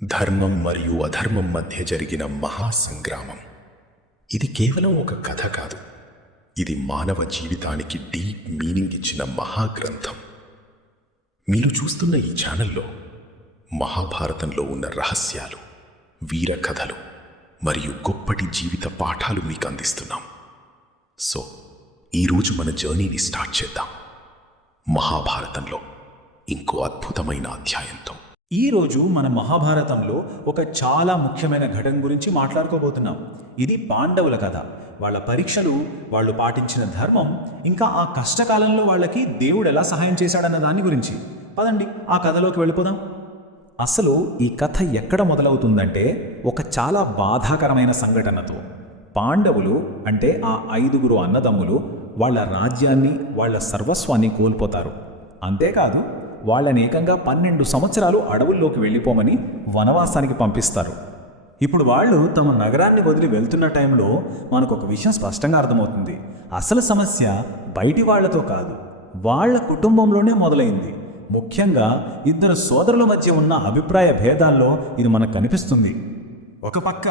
ధర్మం మరియు అధర్మం మధ్య జరిగిన మహాసంగ్రామం. ఇది కేవలం ఒక కథ కాదు, ఇది మానవ జీవితానికి డీప్ మీనింగ్ ఇచ్చిన మహాగ్రంథం. మీరు చూస్తున్న ఈ ఛానల్లో మహాభారతంలో ఉన్న రహస్యాలు, వీర కథలు మరియు గొప్పటి జీవిత పాఠాలు మీకు అందిస్తున్నాం. సో ఈరోజు మన జర్నీని స్టార్ట్ చేద్దాం, మహాభారతంలో ఇంకో అద్భుతమైన అధ్యాయంతో. ఈరోజు మన మహాభారతంలో ఒక చాలా ముఖ్యమైన ఘటన గురించి మాట్లాడుకోబోతున్నాం. ఇది పాండవుల కథ. వాళ్ళ పరీక్షలు, వాళ్ళు పాటించిన ధర్మం, ఇంకా ఆ కష్టకాలంలో వాళ్ళకి దేవుడు ఎలా సహాయం చేశాడన్న దాని గురించి. పదండి ఆ కథలోకి వెళ్ళిపోదాం. అసలు ఈ కథ ఎక్కడ మొదలవుతుందంటే ఒక చాలా బాధాకరమైన సంఘటనతో. పాండవులు అంటే ఆ 5 అన్నదమ్ములు వాళ్ళ రాజ్యాన్ని, వాళ్ళ సర్వస్వాన్ని కోల్పోతారు. అంతేకాదు, వాళ్ళని ఏకంగా 12 సంవత్సరాలు అడవుల్లోకి వెళ్ళిపోమని వనవాసానికి పంపిస్తారు. ఇప్పుడు వాళ్ళు తమ నగరాన్ని వదిలి వెళ్తున్న టైంలో మనకు ఒక విషయం స్పష్టంగా అర్థమవుతుంది. అసలు సమస్య బయటి వాళ్లతో కాదు, వాళ్ళ కుటుంబంలోనే మొదలైంది. ముఖ్యంగా 2 సోదరుల మధ్య ఉన్న అభిప్రాయ భేదాల్లో ఇది మనకు కనిపిస్తుంది. ఒక పక్క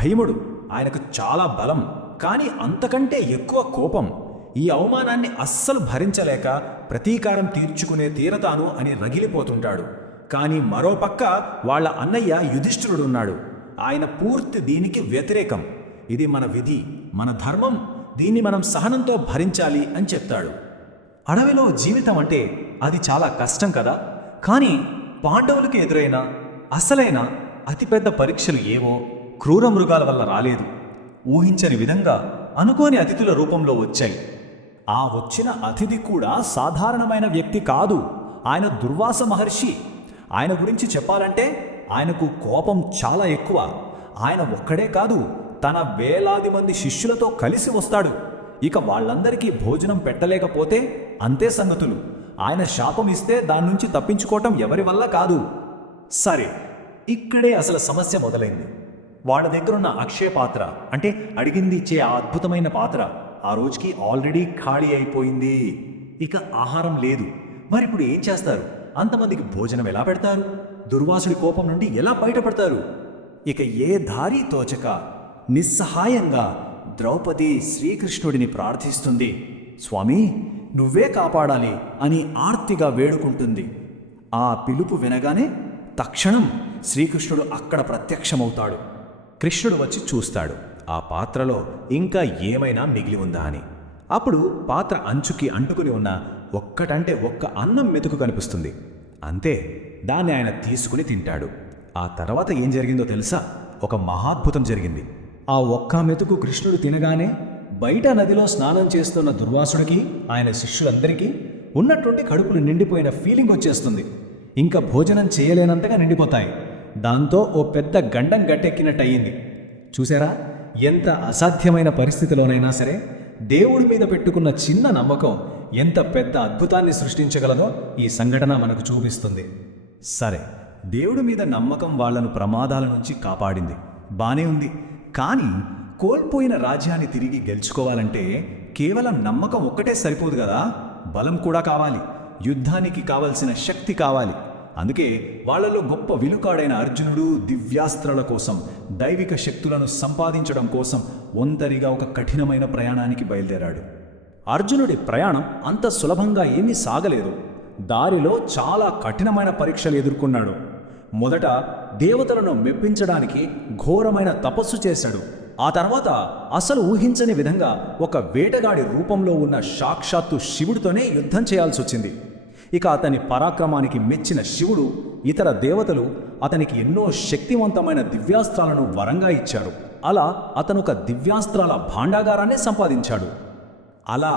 భీముడు, ఆయనకు చాలా బలం, కానీ అంతకంటే ఎక్కువ కోపం. ఈ అవమానాన్ని అస్సలు భరించలేక ప్రతీకారం తీర్చుకునే తీరతాను అని రగిలిపోతుంటాడు. కానీ మరోపక్క వాళ్ళ అన్నయ్య యుధిష్ఠిరుడు ఉన్నాడు. ఆయన పూర్తి దీనికి వ్యతిరేకం. ఇది మన విధి, మన ధర్మం, దీన్ని మనం సహనంతో భరించాలి అని చెప్తాడు. అడవిలో జీవితం అంటే అది చాలా కష్టం కదా. కానీ పాండవులకు ఎదురైన అసలైన అతిపెద్ద పరీక్షలు ఏవో క్రూర మృగాల వల్ల రాలేదు. ఊహించని విధంగా అనుకోని అతిథుల రూపంలో వచ్చాయి. ఆ వచ్చిన అతిథి కూడా సాధారణమైన వ్యక్తి కాదు, ఆయన దుర్వాస మహర్షి. ఆయన గురించి చెప్పాలంటే ఆయనకు కోపం చాలా ఎక్కువ. ఆయన ఒక్కడే కాదు, తన వేలాది మంది శిష్యులతో కలిసి వస్తాడు. ఇక వాళ్ళందరికీ భోజనం పెట్టలేకపోతే అంతే సంగతులు. ఆయన శాపం ఇస్తే దాని నుంచి తప్పించుకోవటం ఎవరి వల్ల కాదు. సరే, ఇక్కడే అసలు సమస్య మొదలైంది. వాళ్ళ దగ్గరున్న అక్షయ పాత్ర, అంటే అడిగింది ఇచ్చే ఆ అద్భుతమైన పాత్ర, ఆ రోజుకి ఆల్రెడీ ఖాళీ అయిపోయింది. ఇక ఆహారం లేదు. మరి ఇప్పుడు ఏం చేస్తారు? అంతమందికి భోజనం ఎలా పెడతారు? దుర్వాసుడి కోపం నుండి ఎలా బయటపడతారు? ఇక ఏ దారి తోచక నిస్సహాయంగా ద్రౌపది శ్రీకృష్ణుడిని ప్రార్థిస్తుంది. స్వామి, నువ్వే కాపాడాలి అని ఆర్తిగా వేడుకుంటుంది. ఆ పిలుపు వినగానే తక్షణం శ్రీకృష్ణుడు అక్కడ ప్రత్యక్షమవుతాడు. కృష్ణుడు వచ్చి చూస్తాడు ఆ పాత్రలో ఇంకా ఏమైనా మిగిలి ఉందా అని. అప్పుడు పాత్ర అంచుకి అంటుకుని ఉన్న ఒక్కటంటే ఒక్క అన్నం మెతుకు కనిపిస్తుంది. అంతే, దాన్ని ఆయన తీసుకుని తింటాడు. ఆ తర్వాత ఏం జరిగిందో తెలుసా? ఒక మహాద్భుతం జరిగింది. ఆ ఒక్క మెతుకు కృష్ణుడు తినగానే బయట నదిలో స్నానం చేస్తున్న దుర్వాసుడికి, ఆయన శిష్యులందరికీ ఉన్నటువంటి కడుపులు నిండిపోయిన ఫీలింగ్ వచ్చేస్తుంది. ఇంకా భోజనం చేయలేనంతగా నిండిపోతాయి. దాంతో ఓ పెద్ద గండం గట్టెక్కినట్టు అయ్యింది. చూసారా, ఎంత అసాధ్యమైన పరిస్థితిలోనైనా సరే దేవుడి మీద పెట్టుకున్న చిన్న నమ్మకం ఎంత పెద్ద అద్భుతాన్ని సృష్టించగలదో ఈ సంఘటన మనకు చూపిస్తుంది. సరే, దేవుడి మీద నమ్మకం వాళ్లను ప్రమాదాల నుంచి కాపాడింది, బానే ఉంది. కానీ కోల్పోయిన రాజ్యాన్ని తిరిగి గెలుచుకోవాలంటే కేవలం నమ్మకం ఒక్కటే సరిపోదు కదా, బలం కూడా కావాలి. యుద్ధానికి కావలసిన శక్తి కావాలి. అందుకే వాళ్లలో గొప్ప విలుకాడైన అర్జునుడు దివ్యాస్త్రాల కోసం, దైవిక శక్తులను సంపాదించడం కోసం ఒంటరిగా ఒక కఠినమైన ప్రయాణానికి బయలుదేరాడు. అర్జునుడి ప్రయాణం అంత సులభంగా ఏమీ సాగలేదు. దారిలో చాలా కఠినమైన పరీక్షలు ఎదుర్కొన్నాడు. మొదట దేవతలను మెప్పించడానికి ఘోరమైన తపస్సు చేశాడు. ఆ తర్వాత అసలు ఊహించని విధంగా ఒక వేటగాడి రూపంలో ఉన్న సాక్షాత్తు శివుడితోనే యుద్ధం చేయాల్సి వచ్చింది. ఇక అతని పరాక్రమానికి మెచ్చిన శివుడు, ఇతర దేవతలు అతనికి ఎన్నో శక్తివంతమైన దివ్యాస్త్రాలను వరంగా ఇచ్చారు. అలా అతను ఒక దివ్యాస్త్రాల భాండాగారాన్ని సంపాదించాడు. అలా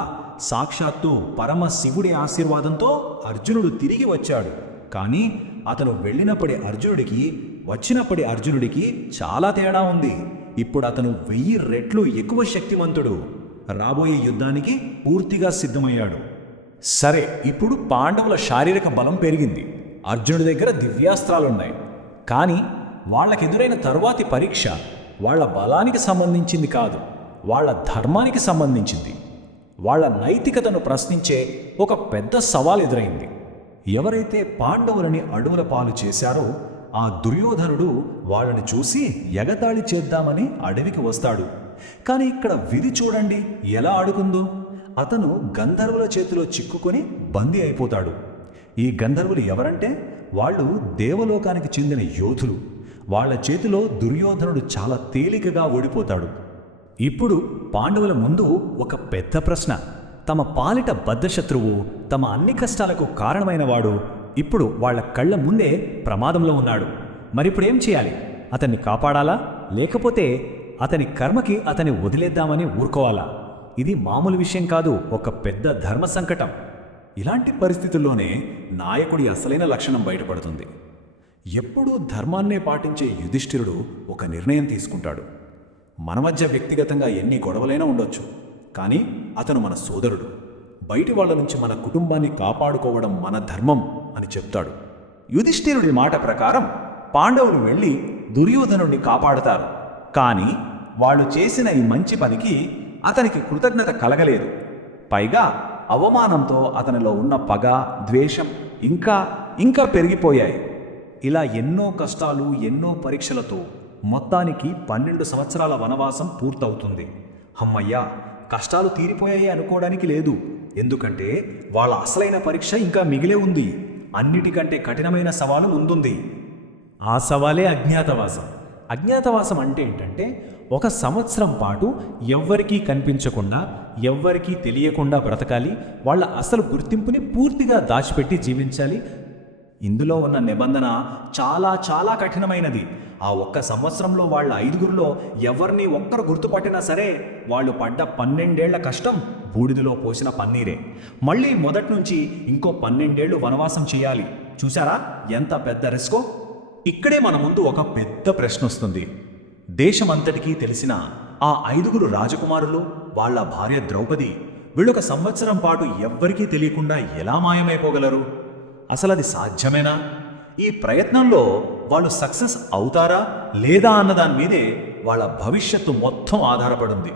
సాక్షాత్తు పరమశివుడి ఆశీర్వాదంతో అర్జునుడు తిరిగి వచ్చాడు. కానీ అతను వెళ్ళినప్పటి అర్జునుడికి, వచ్చినప్పటి అర్జునుడికి చాలా తేడా ఉంది. ఇప్పుడు అతను 1000 రెట్లు ఎక్కువ శక్తిమంతుడు. రాబోయే యుద్ధానికి పూర్తిగా సిద్ధమయ్యాడు. సరే, ఇప్పుడు పాండవుల శారీరక బలం పెరిగింది. అర్జునుడి దగ్గర దివ్యాస్త్రాలున్నాయి. కానీ వాళ్ళకెదురైన తరువాతి పరీక్ష వాళ్ళ బలానికి సంబంధించింది కాదు, వాళ్ళ ధర్మానికి సంబంధించింది. వాళ్ళ నైతికతను ప్రశ్నించే ఒక పెద్ద సవాల్ ఎదురైంది. ఎవరైతే పాండవులని అడవుల పాలు చేశారో ఆ దుర్యోధనుడు వాళ్ళని చూసి ఎగతాళి చేద్దామని అడవికి వస్తాడు. కానీ ఇక్కడ విధి చూడండి ఎలా ఆడుకుందో. అతను గంధర్వుల చేతిలో చిక్కుకొని బందీ అయిపోతాడు. ఈ గంధర్వులు ఎవరంటే వాళ్ళు దేవలోకానికి చెందిన యోధులు. వాళ్ళ చేతిలో దుర్యోధనుడు చాలా తేలికగా ఓడిపోతాడు. ఇప్పుడు పాండవుల ముందు ఒక పెద్ద ప్రశ్న. తమ పాలిట బద్ధశత్రువు, తమ అన్ని కష్టాలకు కారణమైనవాడు ఇప్పుడు వాళ్ళ కళ్ళ ముందే ప్రమాదంలో ఉన్నాడు. మరిప్పుడేం చేయాలి? అతన్ని కాపాడాలా, లేకపోతే అతని కర్మకి అతన్ని వదిలేద్దామని ఊరుకోవాలా? ఇది మామూలు విషయం కాదు, ఒక పెద్ద ధర్మ సంకటం. ఇలాంటి పరిస్థితుల్లోనే నాయకుడి అసలైన లక్షణం బయటపడుతుంది. ఎప్పుడూ ధర్మాన్నే పాటించే యుధిష్ఠిరుడు ఒక నిర్ణయం తీసుకుంటాడు. మన మధ్య వ్యక్తిగతంగా ఎన్ని గొడవలైనా ఉండొచ్చు, కానీ అతను మన సోదరుడు. బయటి వాళ్ళ నుంచి మన కుటుంబాన్ని కాపాడుకోవడం మన ధర్మం అని చెప్తాడు. యుధిష్ఠిరుడి మాట ప్రకారం పాండవులు వెళ్ళి దుర్యోధనుడిని కాపాడుతారు. కానీ వాళ్ళు చేసిన ఈ మంచి పనికి అతనికి కృతజ్ఞత కలగలేదు. పైగా అవమానంతో అతనిలో ఉన్న పగ, ద్వేషం ఇంకా పెరిగిపోయాయి. ఇలా ఎన్నో కష్టాలు, ఎన్నో పరీక్షలతో మొత్తానికి 12 సంవత్సరాల వనవాసం పూర్తవుతుంది. హమ్మయ్యా, కష్టాలు తీరిపోయాయి అనుకోవడానికి లేదు. ఎందుకంటే వాళ్ళ అసలైన పరీక్ష ఇంకా మిగిలే ఉంది. అన్నిటికంటే కఠినమైన సవాలు ముందుంది. ఆ సవాలే అజ్ఞాతవాసం. అజ్ఞాతవాసం అంటే ఏంటంటే 1 సంవత్సరం పాటు ఎవ్వరికీ కనిపించకుండా, ఎవ్వరికీ తెలియకుండా బ్రతకాలి. వాళ్ళ అసలు గుర్తింపుని పూర్తిగా దాచిపెట్టి జీవించాలి. ఇందులో ఉన్న నిబంధన చాలా చాలా కఠినమైనది. ఆ 1 సంవత్సరంలో వాళ్ళ 5గురిలో ఎవరిని ఒక్కరు గుర్తుపట్టినా సరే వాళ్ళు పడ్డ 12 ఏళ్ల కష్టం బూడిదలో పోసిన పన్నీరే. మళ్ళీ మొదటి నుంచి ఇంకో 12 ఏళ్లు వనవాసం చేయాలి. చూసారా ఎంత పెద్ద రిస్కో? ఇక్కడే మన ముందు ఒక పెద్ద ప్రశ్న వస్తుంది. దేశమంతటికీ తెలిసిన ఆ 5గురు రాజకుమారులు, వాళ్ళ భార్య ద్రౌపది, వీళ్ళొక సంవత్సరం పాటు ఎవ్వరికీ తెలియకుండా ఎలా మాయమైపోగలరు? అసలది సాధ్యమేనా? ఈ ప్రయత్నంలో వాళ్ళు సక్సెస్ అవుతారా లేదా అన్నదాని మీదే వాళ్ళ భవిష్యత్తు మొత్తం ఆధారపడింది.